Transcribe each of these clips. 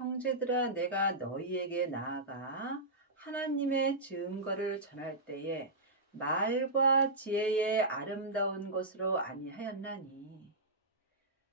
형제들아, 내가 너희에게 나아가 하나님의 증거를 전할 때에 말과 지혜의 아름다운 것으로 아니하였나니.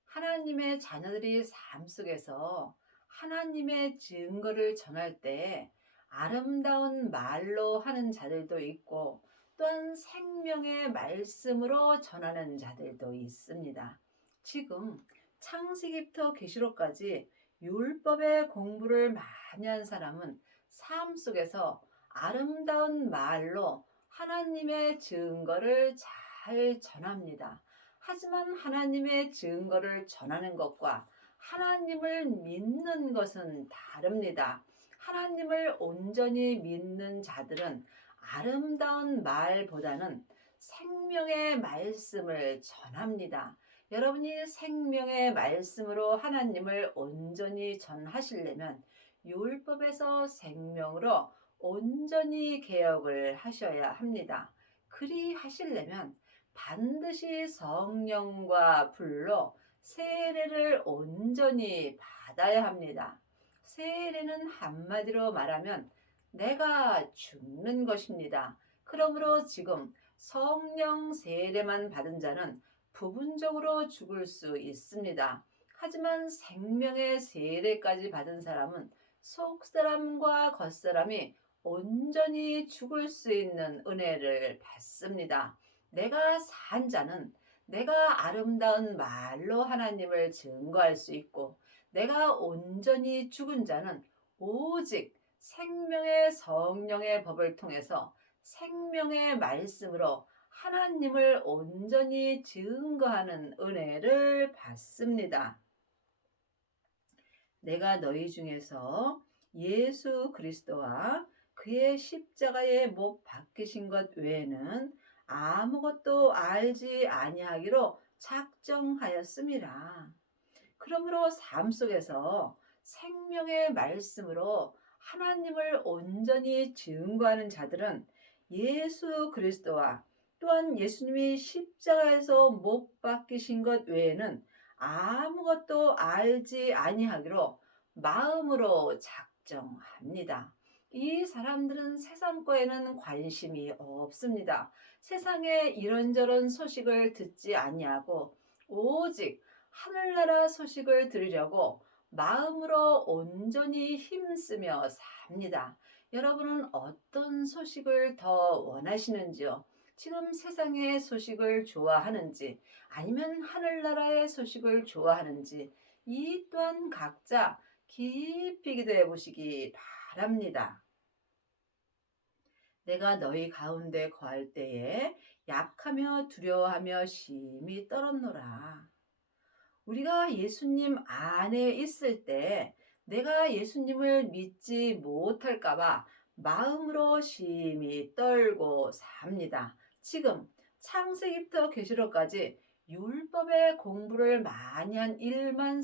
하나님의 자녀들이 삶 속에서 하나님의 증거를 전할 때 아름다운 말로 하는 자들도 있고, 또한 생명의 말씀으로 전하는 자들도 있습니다. 지금 창세기부터 계시록까지 율법의 공부를 많이 한 사람은 삶 속에서 아름다운 말로 하나님의 증거를 잘 전합니다. 하지만 하나님의 증거를 전하는 것과 하나님을 믿는 것은 다릅니다. 하나님을 온전히 믿는 자들은 아름다운 말보다는 생명의 말씀을 전합니다. 여러분이 생명의 말씀으로 하나님을 온전히 전하시려면 율법에서 생명으로 온전히 개혁을 하셔야 합니다. 그리 하시려면 반드시 성령과 불로 세례를 온전히 받아야 합니다. 세례는 한마디로 말하면 내가 죽는 것입니다. 그러므로 지금 성령 세례만 받은 자는 부분적으로 죽을 수 있습니다. 하지만 생명의 세례까지 받은 사람은 속사람과 겉사람이 온전히 죽을 수 있는 은혜를 받습니다. 내가 산 자는 내가 아름다운 말로 하나님을 증거할 수 있고, 내가 온전히 죽은 자는 오직 생명의 성령의 법을 통해서 생명의 말씀으로 하나님을 온전히 증거하는 은혜를 받습니다. 내가 너희 중에서 예수 그리스도와 그의 십자가에 못 박히신 것 외에는 아무것도 알지 아니하기로 작정하였음이라. 그러므로 삶 속에서 생명의 말씀으로 하나님을 온전히 증거하는 자들은 예수 그리스도와 또한 예수님이 십자가에서 못 박히신 것 외에는 아무것도 알지 아니하기로 마음으로 작정합니다. 이 사람들은 세상 거에는 관심이 없습니다. 세상의 이런저런 소식을 듣지 아니하고 오직 하늘나라 소식을 들으려고 마음으로 온전히 힘쓰며 삽니다. 여러분은 어떤 소식을 더 원하시는지요? 지금 세상의 소식을 좋아하는지 아니면 하늘나라의 소식을 좋아하는지 이 또한 각자 깊이 기도해 보시기 바랍니다. 내가 너희 가운데 거할 때에 약하며 두려워하며 심히 떨었노라. 우리가 예수님 안에 있을 때 내가 예수님을 믿지 못할까봐 마음으로 심히 떨고 삽니다. 지금 창세기부터 계시록까지 율법의 공부를 많이 한 일만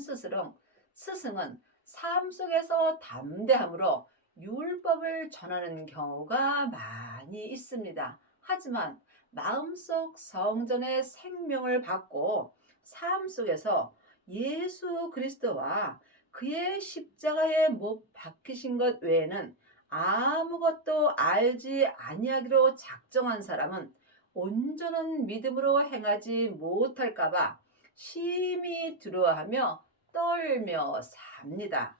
스승은 삶 속에서 담대함으로 율법을 전하는 경우가 많이 있습니다. 하지만 마음속 성전의 생명을 받고 삶 속에서 예수 그리스도와 그의 십자가에 못 박히신 것 외에는 아무것도 알지 아니하기로 작정한 사람은 온전한 믿음으로 행하지 못할까봐 심히 두려워하며 떨며 삽니다.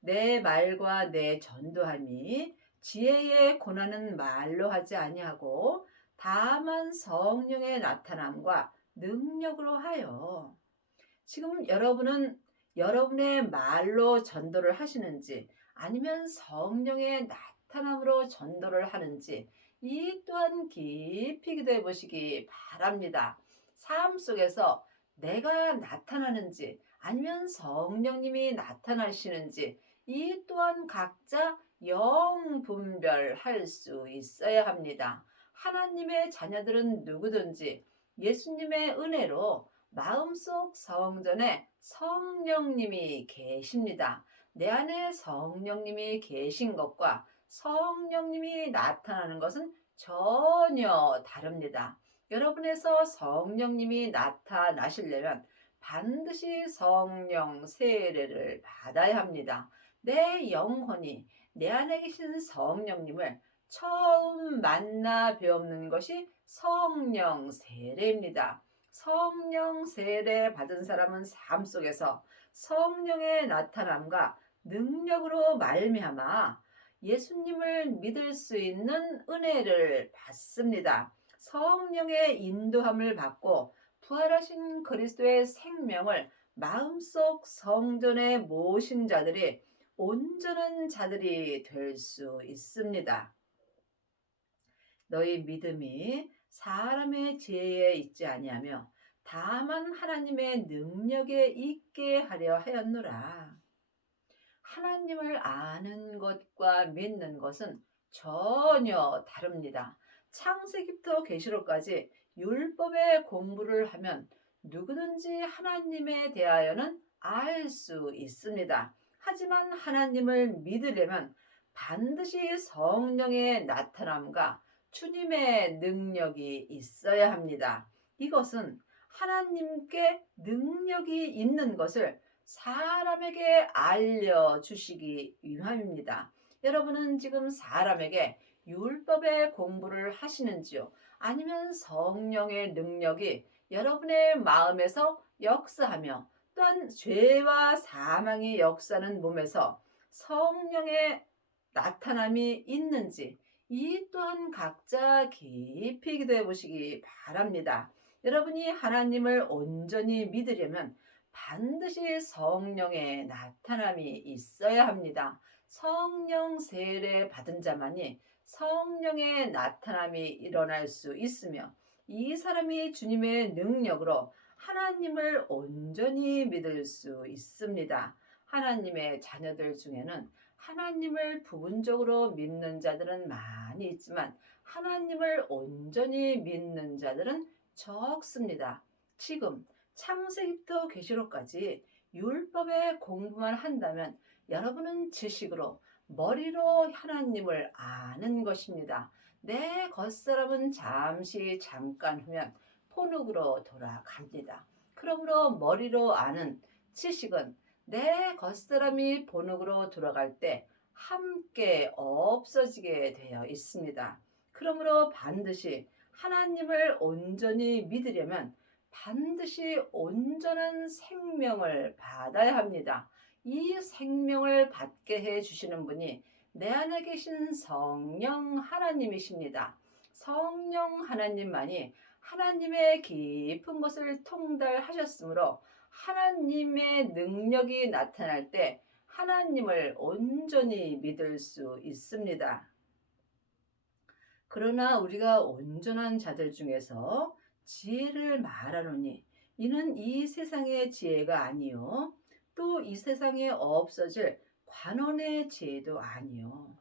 내 말과 내 전도함이 지혜의 고난은 말로 하지 아니하고 다만 성령의 나타남과 능력으로 하여. 지금 여러분은 여러분의 말로 전도를 하시는지 아니면 성령의 나타남으로 전도를 하는지 이 또한 깊이 기도해 보시기 바랍니다. 삶 속에서 내가 나타나는지 아니면 성령님이 나타나시는지 이 또한 각자 영분별할 수 있어야 합니다. 하나님의 자녀들은 누구든지 예수님의 은혜로 마음속 성전에 성령님이 계십니다. 내 안에 성령님이 계신 것과 성령님이 나타나는 것은 전혀 다릅니다. 여러분에서 성령님이 나타나시려면 반드시 성령 세례를 받아야 합니다. 내 영혼이 내 안에 계신 성령님을 처음 만나 뵈옵는 것이 성령 세례입니다. 성령 세례 받은 사람은 삶 속에서 성령의 나타남과 능력으로 말미암아 예수님을 믿을 수 있는 은혜를 받습니다. 성령의 인도함을 받고 부활하신 그리스도의 생명을 마음속 성전에 모신 자들이 온전한 자들이 될 수 있습니다. 너희 믿음이 사람의 지혜에 있지 아니하며 다만 하나님의 능력에 있게 하려 하였노라. 하나님을 아는 것과 믿는 것은 전혀 다릅니다. 창세기부터 계시록까지 율법의 공부를 하면 누구든지 하나님에 대하여는 알 수 있습니다. 하지만 하나님을 믿으려면 반드시 성령의 나타남과 주님의 능력이 있어야 합니다. 이것은 하나님께 능력이 있는 것을 사람에게 알려주시기 위함입니다. 여러분은 지금 사람에게 율법의 공부를 하시는지요? 아니면 성령의 능력이 여러분의 마음에서 역사하며 또한 죄와 사망이 역사하는 몸에서 성령의 나타남이 있는지 이 또한 각자 깊이 기도해 보시기 바랍니다. 여러분이 하나님을 온전히 믿으려면 반드시 성령의 나타남이 있어야 합니다. 성령 세례 받은 자만이 성령의 나타남이 일어날 수 있으며 이 사람이 주님의 능력으로 하나님을 온전히 믿을 수 있습니다. 하나님의 자녀들 중에는 하나님을 부분적으로 믿는 자들은 많이 있지만 하나님을 온전히 믿는 자들은 적습니다. 지금 창세기부터 계시록까지 율법의 공부만 한다면 여러분은 지식으로 머리로 하나님을 아는 것입니다. 내 겉사람은 잠깐 후면 포눅으로 돌아갑니다. 그러므로 머리로 아는 지식은 내 겉사람이 본흙으로 돌아갈 때 함께 없어지게 되어 있습니다. 그러므로 반드시 하나님을 온전히 믿으려면 반드시 온전한 생명을 받아야 합니다. 이 생명을 받게 해 주시는 분이 내 안에 계신 성령 하나님이십니다. 성령 하나님만이 하나님의 깊은 것을 통달하셨으므로 하나님의 능력이 나타날 때 하나님을 온전히 믿을 수 있습니다. 그러나 우리가 온전한 자들 중에서 지혜를 말하노니 이는 이 세상의 지혜가 아니요 또 이 세상에 없어질 관원의 지혜도 아니요.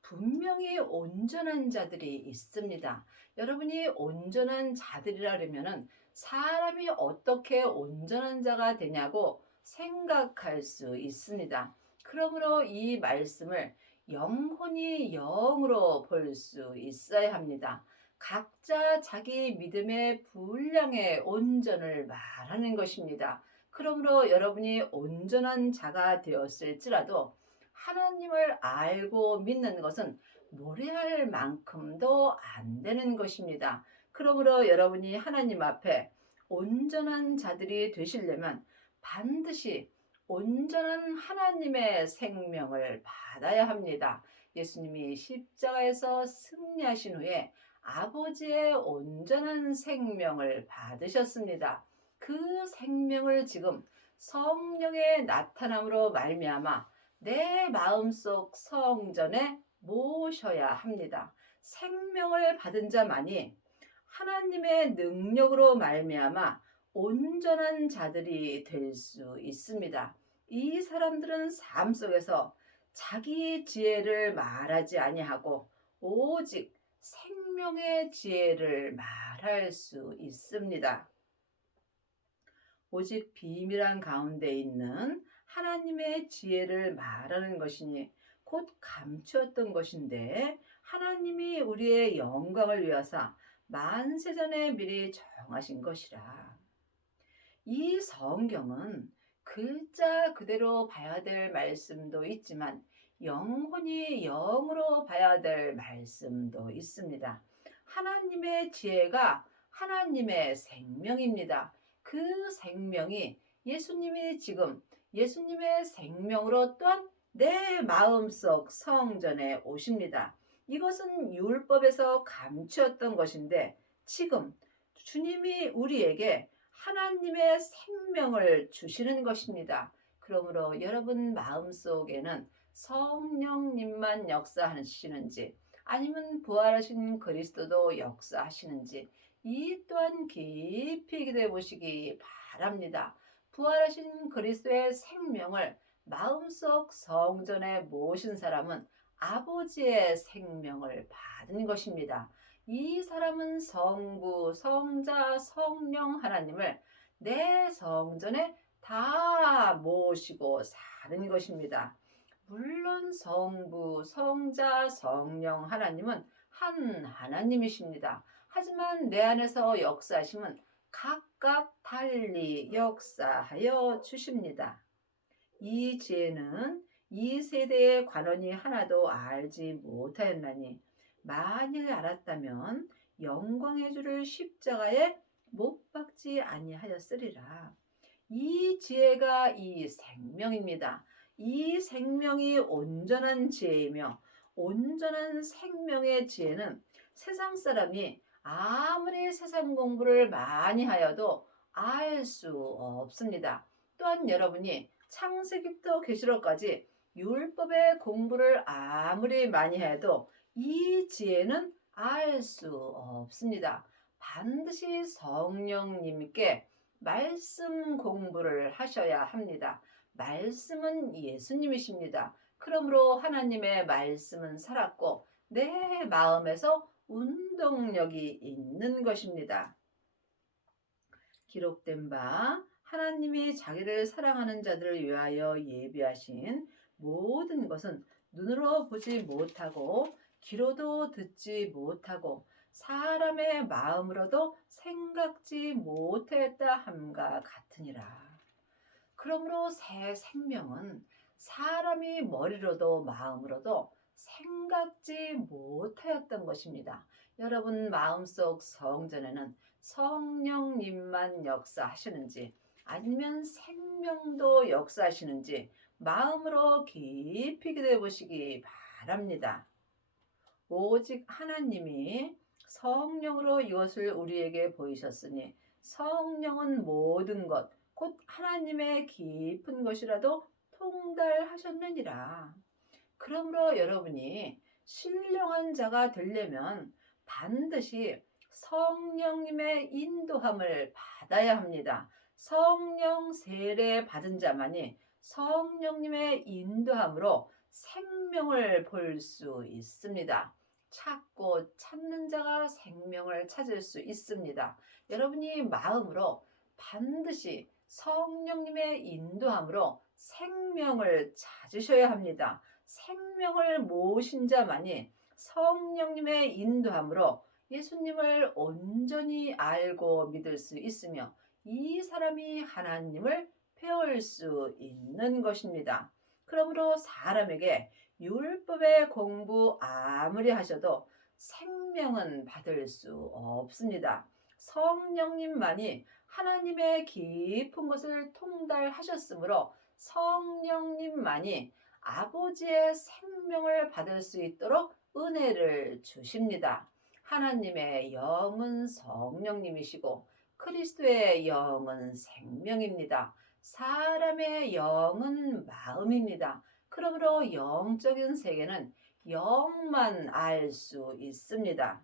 분명히 온전한 자들이 있습니다. 여러분이 온전한 자들이라면은 사람이 어떻게 온전한 자가 되냐고 생각할 수 있습니다. 그러므로 이 말씀을 영혼이 영으로 볼 수 있어야 합니다. 각자 자기 믿음의 분량의 온전을 말하는 것입니다. 그러므로 여러분이 온전한 자가 되었을지라도 하나님을 알고 믿는 것은 노래할 만큼도 안 되는 것입니다. 그러므로 여러분이 하나님 앞에 온전한 자들이 되시려면 반드시 온전한 하나님의 생명을 받아야 합니다. 예수님이 십자가에서 승리하신 후에 아버지의 온전한 생명을 받으셨습니다. 그 생명을 지금 성령의 나타남으로 말미암아 내 마음속 성전에 모셔야 합니다. 생명을 받은 자만이 하나님의 능력으로 말미암아 온전한 자들이 될 수 있습니다. 이 사람들은 삶 속에서 자기 지혜를 말하지 아니하고 오직 생명의 지혜를 말할 수 있습니다. 오직 비밀한 가운데 있는 하나님의 지혜를 말하는 것이니 곧 감추었던 것인데 하나님이 우리의 영광을 위하사 만세전에 미리 정하신 것이라. 이 성경은 글자 그대로 봐야 될 말씀도 있지만 영혼이 영으로 봐야 될 말씀도 있습니다. 하나님의 지혜가 하나님의 생명입니다. 그 생명이 예수님이 지금 예수님의 생명으로 또한 내 마음속 성전에 오십니다. 이것은 율법에서 감추었던 것인데 지금 주님이 우리에게 하나님의 생명을 주시는 것입니다. 그러므로 여러분 마음속에는 성령님만 역사하시는지 아니면 부활하신 그리스도도 역사하시는지 이 또한 깊이 기도해 보시기 바랍니다. 부활하신 그리스도의 생명을 마음속 성전에 모신 사람은 아버지의 생명을 받은 것입니다. 이 사람은 성부, 성자, 성령 하나님을 내 성전에 다 모시고 사는 것입니다. 물론 성부, 성자, 성령 하나님은 한 하나님이십니다. 하지만 내 안에서 역사하심은 각각 달리 역사하여 주십니다. 이 지혜는 이 세대의 관원이 하나도 알지 못하였나니 만일 알았다면 영광의 주를 십자가에 못 박지 아니하였으리라. 이 지혜가 이 생명입니다. 이 생명이 온전한 지혜이며 온전한 생명의 지혜는 세상 사람이 아무리 세상 공부를 많이 하여도 알 수 없습니다. 또한 여러분이 창세기부터 계시록까지 율법의 공부를 아무리 많이 해도 이 지혜는 알 수 없습니다. 반드시 성령님께 말씀 공부를 하셔야 합니다. 말씀은 예수님이십니다. 그러므로 하나님의 말씀은 살았고 내 마음에서 운동력이 있는 것입니다. 기록된 바 하나님이 자기를 사랑하는 자들을 위하여 예비하신 모든 것은 눈으로 보지 못하고 귀로도 듣지 못하고 사람의 마음으로도 생각지 못하였다 함과 같으니라. 그러므로 새 생명은 사람이 머리로도 마음으로도 생각지 못하였던 것입니다. 여러분 마음속 성전에는 성령님만 역사하시는지 아니면 생명도 역사하시는지 마음으로 깊이 기도해 보시기 바랍니다. 오직 하나님이 성령으로 이것을 우리에게 보이셨으니 성령은 모든 것, 곧 하나님의 깊은 것이라도 통달하셨느니라. 그러므로 여러분이 신령한 자가 되려면 반드시 성령님의 인도함을 받아야 합니다. 성령 세례 받은 자만이 성령님의 인도함으로 생명을 볼 수 있습니다. 찾고 찾는 자가 생명을 찾을 수 있습니다. 여러분이 마음으로 반드시 성령님의 인도함으로 생명을 찾으셔야 합니다. 생명을 모신 자만이 성령님의 인도함으로 예수님을 온전히 알고 믿을 수 있으며 이 사람이 하나님을 배울 수 있는 것입니다. 그러므로 사람에게 율법의 공부 아무리 하셔도 생명은 받을 수 없습니다. 성령님만이 하나님의 깊은 것을 통달하셨으므로 성령님만이 아버지의 생명을 받을 수 있도록 은혜를 주십니다. 하나님의 영은 성령님이시고 그리스도의 영은 생명입니다. 사람의 영은 마음입니다. 그러므로 영적인 세계는 영만 알 수 있습니다.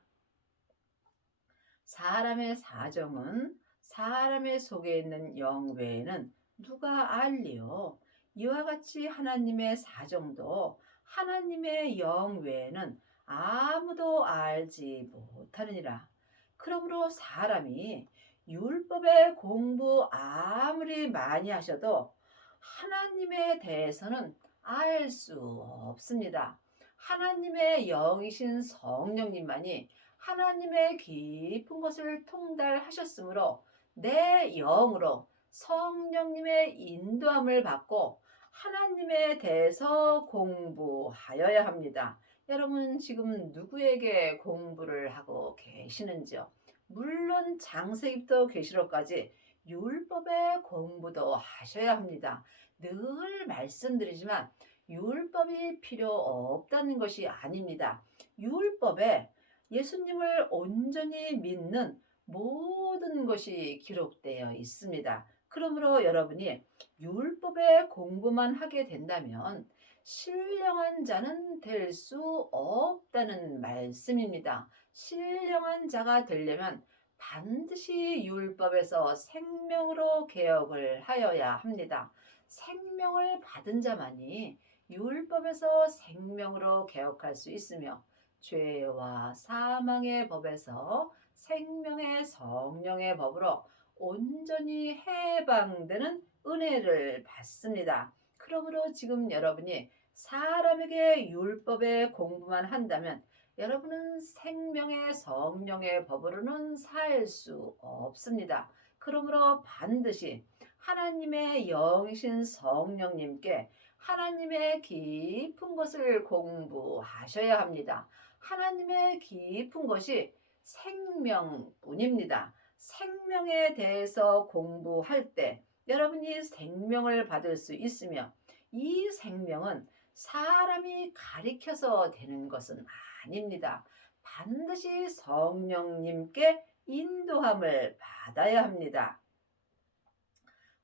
사람의 사정은 사람의 속에 있는 영 외에는 누가 알리요? 이와 같이 하나님의 사정도 하나님의 영 외에는 아무도 알지 못하느니라. 그러므로 사람이 율법의 공부 아무리 많이 하셔도 하나님에 대해서는 알 수 없습니다. 하나님의 영이신 성령님만이 하나님의 깊은 것을 통달하셨으므로 내 영으로 성령님의 인도함을 받고 하나님에 대해서 공부하여야 합니다. 여러분 지금 누구에게 공부를 하고 계시는지요? 물론 창세기부터 계시록까지 율법의 공부도 하셔야 합니다. 늘 말씀드리지만 율법이 필요 없다는 것이 아닙니다. 율법에 예수님을 온전히 믿는 모든 것이 기록되어 있습니다. 그러므로 여러분이 율법의 공부만 하게 된다면 신령한 자는 될 수 없다는 말씀입니다. 신령한 자가 되려면 반드시 율법에서 생명으로 개혁을 하여야 합니다. 생명을 받은 자만이 율법에서 생명으로 개혁할 수 있으며 죄와 사망의 법에서 생명의 성령의 법으로 온전히 해방되는 은혜를 받습니다. 그러므로 지금 여러분이 사람에게 율법의 공부만 한다면 여러분은 생명의 성령의 법으로는 살 수 없습니다. 그러므로 반드시 하나님의 영이신 성령님께 하나님의 깊은 것을 공부하셔야 합니다. 하나님의 깊은 것이 생명뿐입니다. 생명에 대해서 공부할 때 여러분이 생명을 받을 수 있으며 이 생명은 사람이 가리켜서 되는 것은 아닙니다. 반드시 성령님께 인도함을 받아야 합니다.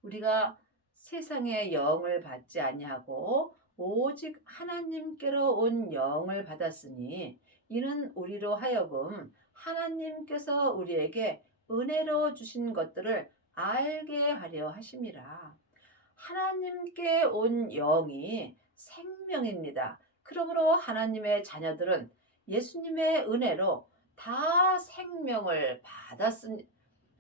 우리가 세상의 영을 받지 아니하고 오직 하나님께로 온 영을 받았으니 이는 우리로 하여금 하나님께서 우리에게 은혜로 주신 것들을 알게 하려 하심이라. 하나님께 온 영이 생명입니다. 그러므로 하나님의 자녀들은 예수님의 은혜로 다 생명을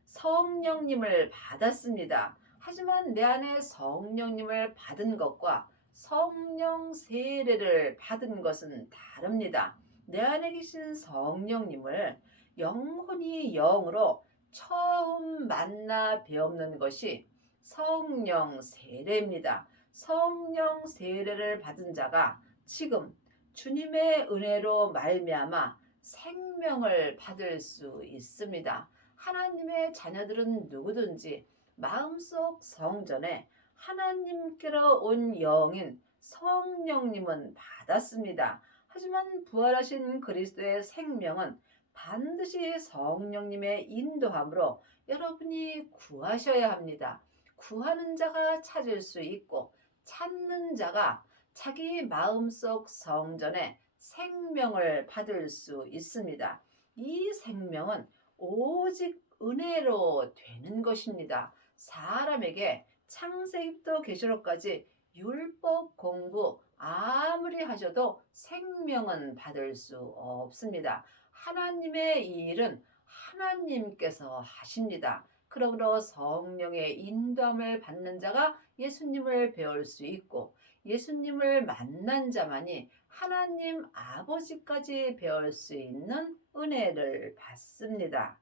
성령님을 받았습니다. 하지만 내 안에 성령님을 받은 것과 성령 세례를 받은 것은 다릅니다. 내 안에 계신 성령님을 영혼이 영으로 처음 만나 배우는 것이 성령 세례입니다. 성령 세례를 받은 자가 지금 주님의 은혜로 말미암아 생명을 받을 수 있습니다. 하나님의 자녀들은 누구든지 마음속 성전에 하나님께로 온 영인 성령님은 받았습니다. 하지만 부활하신 그리스도의 생명은 반드시 성령님의 인도함으로 여러분이 구하셔야 합니다. 구하는 자가 찾을 수 있고 찾는 자가 자기 마음속 성전에 생명을 받을 수 있습니다. 이 생명은 오직 은혜로 되는 것입니다. 사람에게 창세기부터 계시록까지 율법 공부 아무리 하셔도 생명은 받을 수 없습니다. 하나님의 일은 하나님께서 하십니다. 그러므로 성령의 인도함을 받는 자가 예수님을 배울 수 있고 예수님을 만난 자만이 하나님 아버지까지 배울 수 있는 은혜를 받습니다.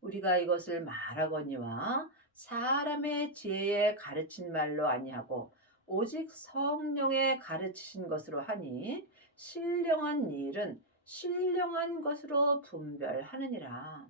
우리가 이것을 말하거니와 사람의 지혜에 가르친 말로 아니하고 오직 성령의 가르치신 것으로 하니 신령한 일은 신령한 것으로 분별하느니라.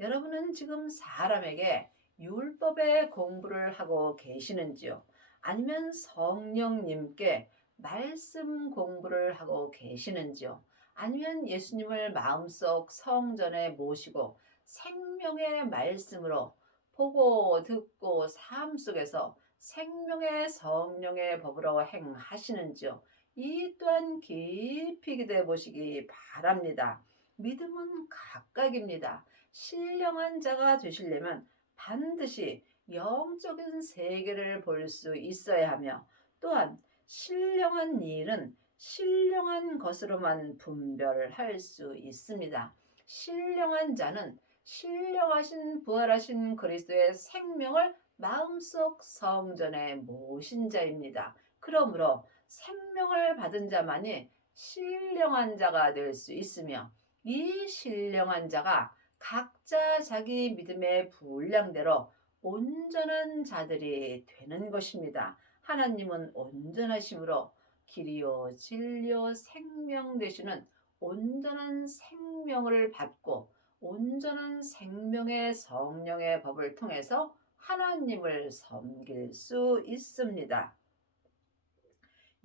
여러분은 지금 사람에게 율법의 공부를 하고 계시는지요? 아니면 성령님께 말씀 공부를 하고 계시는지요? 아니면 예수님을 마음속 성전에 모시고 생명의 말씀으로 보고 듣고 삶 속에서 생명의 성령의 법으로 행하시는지요? 이 또한 깊이 기도해 보시기 바랍니다. 믿음은 각각입니다. 신령한 자가 되시려면 반드시 영적인 세계를 볼 수 있어야 하며 또한 신령한 일은 신령한 것으로만 분별할 수 있습니다. 신령한 자는 신령하신 부활하신 그리스도의 생명을 마음속 성전에 모신 자입니다. 그러므로 생명을 받은 자만이 신령한 자가 될 수 있으며 이 신령한 자가 각자 자기 믿음의 분량대로 온전한 자들이 되는 것입니다. 하나님은 온전하심으로 길이요 진리요 생명 되시는 온전한 생명을 받고 온전한 생명의 성령의 법을 통해서 하나님을 섬길 수 있습니다.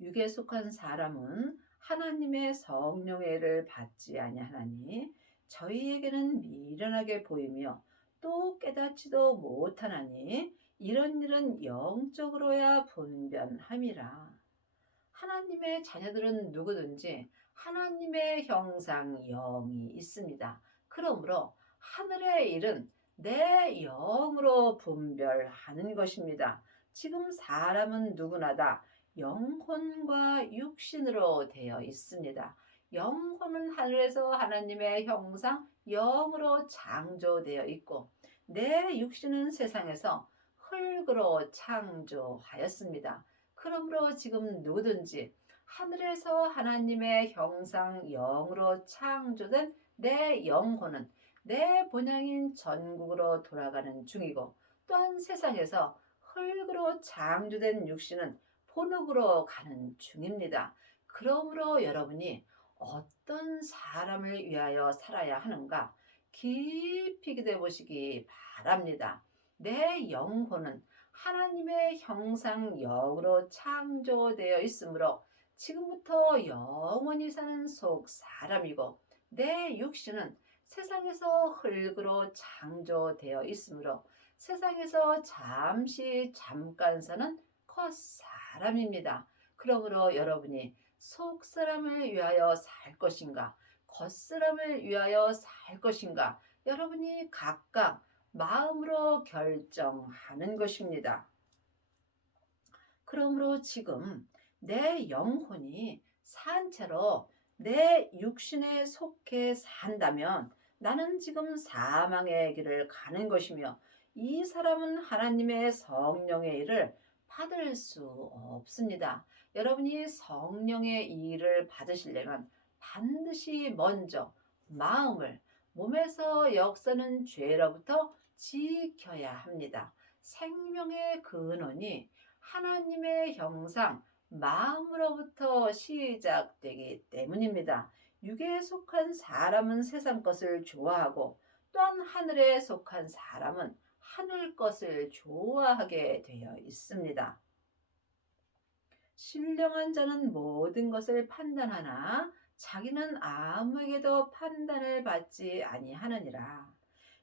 육에 속한 사람은 하나님의 성령의 일을 받지 아니하나니 저희에게는 미련하게 보이며 또 깨닫지도 못하나니 이런 일은 영적으로야 분변함이라. 하나님의 자녀들은 누구든지 하나님의 형상 영이 있습니다. 그러므로 하늘의 일은 내 영으로 분별하는 것입니다. 지금 사람은 누구나 다 영혼과 육신으로 되어 있습니다. 영혼은 하늘에서 하나님의 형상 영으로 창조되어 있고 내 육신은 세상에서 흙으로 창조하였습니다. 그러므로 지금 누구든지 하늘에서 하나님의 형상 영으로 창조된 내 영혼은 내 본향인 전국으로 돌아가는 중이고 또한 세상에서 흙으로 창조된 육신은 본흙으로 가는 중입니다. 그러므로 여러분이 어떤 사람을 위하여 살아야 하는가 깊이 기도해 보시기 바랍니다. 내 영혼은 하나님의 형상 영으로 창조되어 있으므로 지금부터 영원히 사는 속 사람이고 내 육신은 세상에서 흙으로 창조되어 있으므로 세상에서 잠깐 사는 컷 사람입니다. 그러므로 여러분이 속 사람을 위하여 살 것인가 겉사람을 위하여 살 것인가 여러분이 각각 마음으로 결정하는 것입니다. 그러므로 지금 내 영혼이 산채로 내 육신에 속해 산다면 나는 지금 사망의 길을 가는 것이며 이 사람은 하나님의 성령의 일을 받을 수 없습니다. 여러분이 성령의 일을 받으시려면 반드시 먼저 마음을 몸에서 역사는 죄로부터 지켜야 합니다. 생명의 근원이 하나님의 형상, 마음으로부터 시작되기 때문입니다. 육에 속한 사람은 세상 것을 좋아하고 또한 하늘에 속한 사람은 하늘 것을 좋아하게 되어 있습니다. 신령한 자는 모든 것을 판단하나 자기는 아무에게도 판단을 받지 아니하느니라.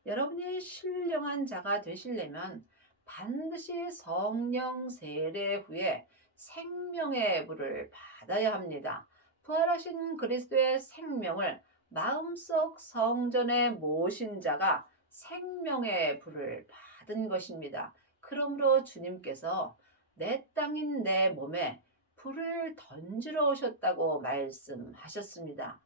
여러분이 신령한 자가 되시려면 반드시 성령 세례 후에 생명의 불을 받아야 합니다. 부활하신 그리스도의 생명을 마음속 성전에 모신 자가 생명의 불을 받은 것입니다. 그러므로 주님께서 내 땅인 내 몸에 불을 던지러 오셨다고 말씀하셨습니다.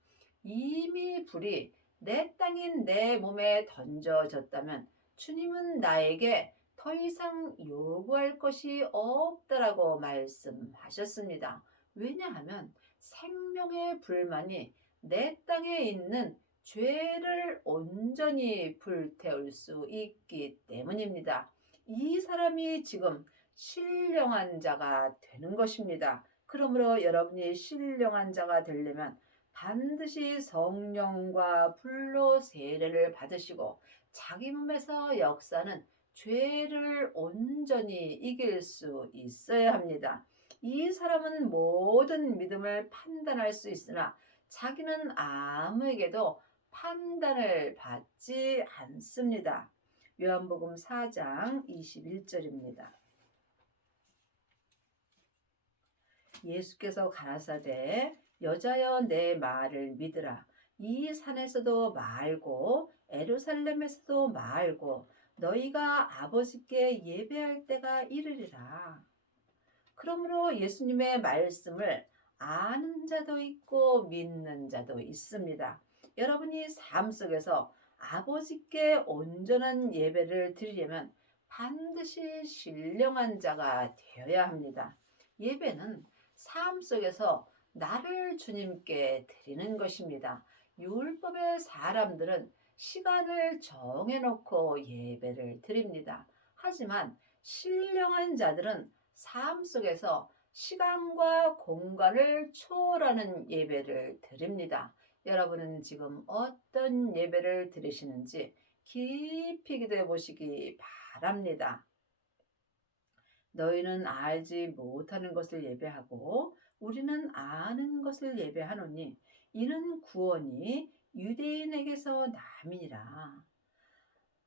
이미 불이 내 땅인 내 몸에 던져졌다면 주님은 나에게 더 이상 요구할 것이 없다라고 말씀하셨습니다. 왜냐하면 생명의 불만이 내 땅에 있는 죄를 온전히 불태울 수 있기 때문입니다. 이 사람이 지금 신령한 자가 되는 것입니다. 그러므로 여러분이 신령한 자가 되려면 반드시 성령과 불로 세례를 받으시고 자기 몸에서 역사는 죄를 온전히 이길 수 있어야 합니다. 이 사람은 모든 믿음을 판단할 수 있으나 자기는 아무에게도 판단을 받지 않습니다. 요한복음 4장 21절입니다. 예수께서 가라사대 여자여 내 말을 믿으라. 이 산에서도 말고 에루살렘에서도 말고 너희가 아버지께 예배할 때가 이르리라. 그러므로 예수님의 말씀을 아는 자도 있고 믿는 자도 있습니다. 여러분이 삶 속에서 아버지께 온전한 예배를 드리려면 반드시 신령한 자가 되어야 합니다. 예배는 삶 속에서 나를 주님께 드리는 것입니다. 율법의 사람들은 시간을 정해놓고 예배를 드립니다. 하지만 신령한 자들은 삶 속에서 시간과 공간을 초월하는 예배를 드립니다. 여러분은 지금 어떤 예배를 드리시는지 깊이 기도해 보시기 바랍니다. 너희는 알지 못하는 것을 예배하고 우리는 아는 것을 예배하노니 이는 구원이 유대인에게서 남이니라.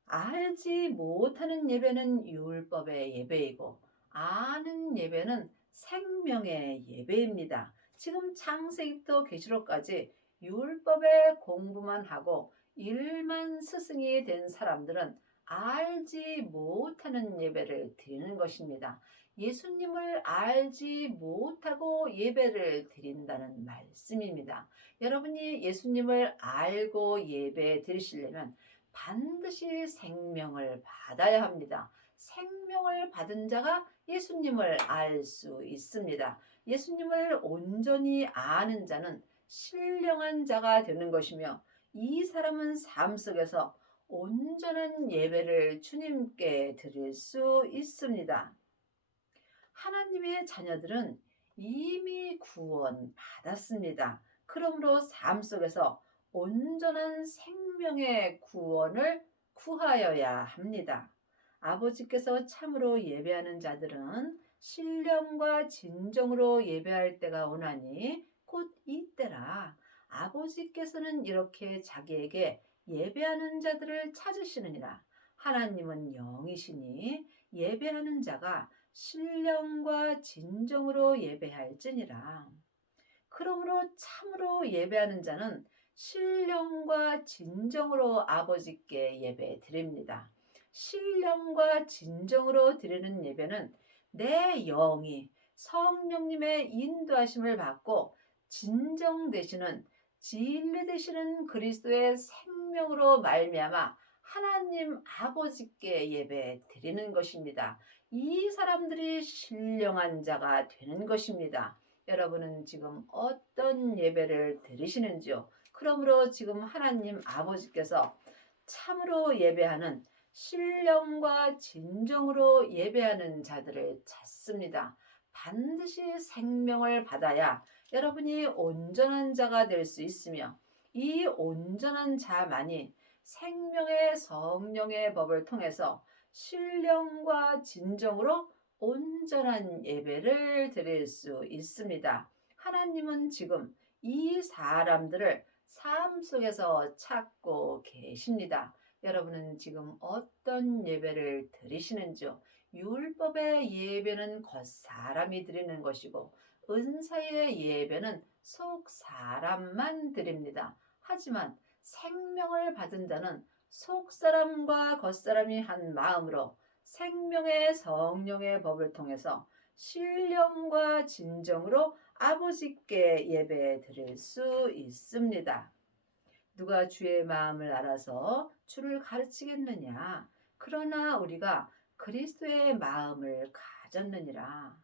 알지 못하는 예배는 율법의 예배이고 아는 예배는 생명의 예배입니다. 지금 창세기부터 계시록까지 율법의 공부만 하고 일만 스승이 된 사람들은 알지 못하는 예배를 드리는 것입니다. 예수님을 알지 못하고 예배를 드린다는 말씀입니다. 여러분이 예수님을 알고 예배 드리시려면 반드시 생명을 받아야 합니다. 생명을 받은 자가 예수님을 알 수 있습니다. 예수님을 온전히 아는 자는 신령한 자가 되는 것이며 이 사람은 삶 속에서 온전한 예배를 주님께 드릴 수 있습니다. 하나님의 자녀들은 이미 구원받았습니다. 그러므로 삶 속에서 온전한 생명의 구원을 구하여야 합니다. 아버지께서 참으로 예배하는 자들은 신령과 진정으로 예배할 때가 오나니 곧 이때라. 아버지께서는 이렇게 자기에게 예배하는 자들을 찾으시느니라. 하나님은 영이시니 예배하는 자가 신령과 진정으로 예배할지니라. 그러므로 참으로 예배하는 자는 신령과 진정으로 아버지께 예배 드립니다. 신령과 진정으로 드리는 예배는 내 영이 성령님의 인도하심을 받고 진정되시는 진리 되시는 그리스도의 생명으로 말미암아 하나님 아버지께 예배 드리는 것입니다. 이 사람들이 신령한 자가 되는 것입니다. 여러분은 지금 어떤 예배를 드리시는지요? 그러므로 지금 하나님 아버지께서 참으로 예배하는 신령과 진정으로 예배하는 자들을 찾습니다. 반드시 생명을 받아야 여러분이 온전한 자가 될 수 있으며 이 온전한 자만이 생명의 성령의 법을 통해서 신령과 진정으로 온전한 예배를 드릴 수 있습니다. 하나님은 지금 이 사람들을 삶 속에서 찾고 계십니다. 여러분은 지금 어떤 예배를 드리시는지요? 율법의 예배는 겉사람이 드리는 것이고 은사의 예배는 속 사람만 드립니다. 하지만 생명을 받은 자는 속 사람과 겉사람이 한 마음으로 생명의 성령의 법을 통해서 신령과 진정으로 아버지께 예배 드릴 수 있습니다. 누가 주의 마음을 알아서 주를 가르치겠느냐? 그러나 우리가 그리스도의 마음을 가졌느니라.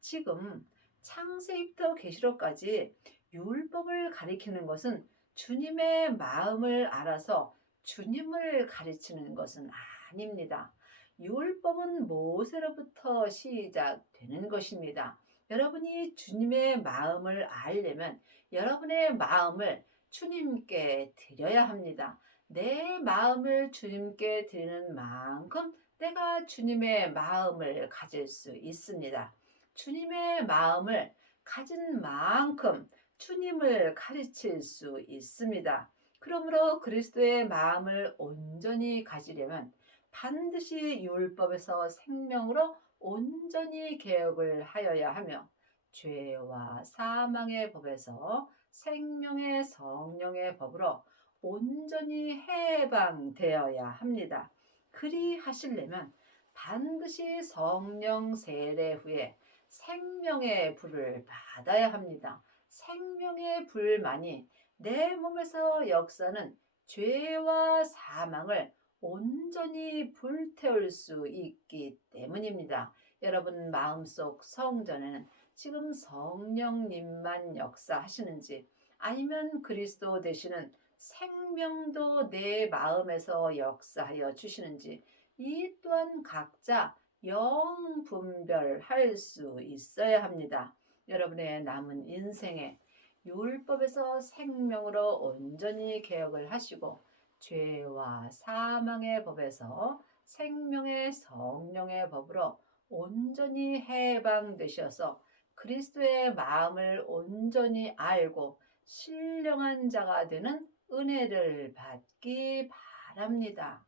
지금 창세기부터 계시록까지 율법을 가리키는 것은 주님의 마음을 알아서 주님을 가르치는 것은 아닙니다. 율법은 모세로부터 시작되는 것입니다. 여러분이 주님의 마음을 알려면 여러분의 마음을 주님께 드려야 합니다. 내 마음을 주님께 드리는 만큼 내가 주님의 마음을 가질 수 있습니다. 주님의 마음을 가진 만큼 주님을 가르칠 수 있습니다. 그러므로 그리스도의 마음을 온전히 가지려면 반드시 율법에서 생명으로 온전히 개혁을 하여야 하며 죄와 사망의 법에서 생명의 성령의 법으로 온전히 해방되어야 합니다. 그리 하시려면 반드시 성령 세례 후에 생명의 불을 받아야 합니다. 생명의 불만이 내 몸에서 역사는 죄와 사망을 온전히 불태울 수 있기 때문입니다. 여러분 마음속 성전에는 지금 성령님만 역사하시는지 아니면 그리스도 되시는 생명도 내 마음에서 역사하여 주시는지 이 또한 각자 영 분별할 수 있어야 합니다. 여러분의 남은 인생에 율법에서 생명으로 온전히 개혁을 하시고 죄와 사망의 법에서 생명의 성령의 법으로 온전히 해방되셔서 그리스도의 마음을 온전히 알고 신령한 자가 되는 은혜를 받기 바랍니다.